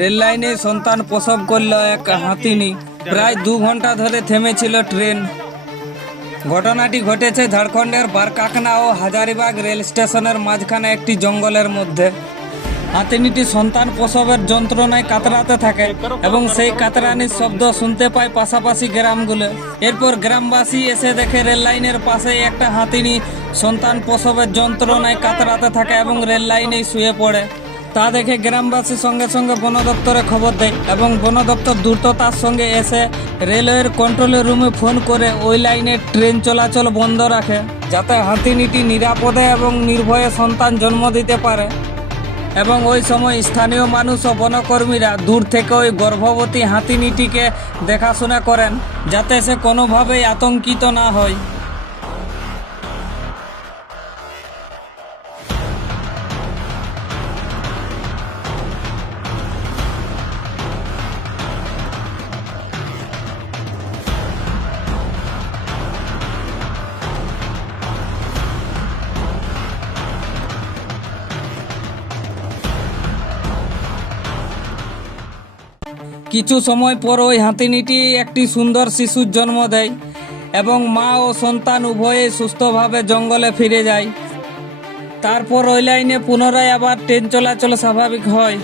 Rail লাইনে সন্তান প্রসব করল এক হাতিনি। প্রায় দু ঘণ্টা ধরে থেমেছিল ট্রেন। ঘটনাটি ঘটেছে ঝাড়খণ্ডের বারকাকনা ও হাজারিবাগ রেল স্টেশনের মাঝখানে একটি জঙ্গলের মধ্যে। হাতিনিটি সন্তান প্রসবের যন্ত্রণায় কাতরাতে থাকে এবং সেই কাতরানির শব্দ শুনতে পায় পাশাপাশি গ্রামগুলো। এরপর গ্রামবাসী এসে দেখে রেল লাইনের পাশে একটা হাতিনি সন্তান প্রসবের যন্ত্রণায় কাতরাতে থাকে এবং রেল লাইনেই শুয়ে পড়ে। তা দেখে গ্রামবাসী সঙ্গে সঙ্গে বন দপ্তরে খবর দেয় এবং বন দপ্তর দ্রুততার সঙ্গে এসে রেলওয়ের কন্ট্রোলের রুমে ফোন করে ওই লাইনের ট্রেন চলাচল বন্ধ রাখে, যাতে হাতিনিটি নিরাপদে এবং নির্ভয়ে সন্তান জন্ম দিতে পারে। এবং ওই সময় স্থানীয় মানুষ ও বনকর্মীরা দূর থেকে ওই গর্ভবতী হাতিনিটিকে দেখাশোনা করেন, যাতে সে কোনোভাবেই আতঙ্কিত না হয়। কিছু সময় পর ওই হাতিনিটি একটি সুন্দর শিশুর জন্ম দেয় এবং মা ও সন্তান উভয়ে সুস্থভাবে জঙ্গলে ফিরে যায়। তারপর ওই লাইনে পুনরায় আবার ট্রেন চলাচল স্বাভাবিক হয়।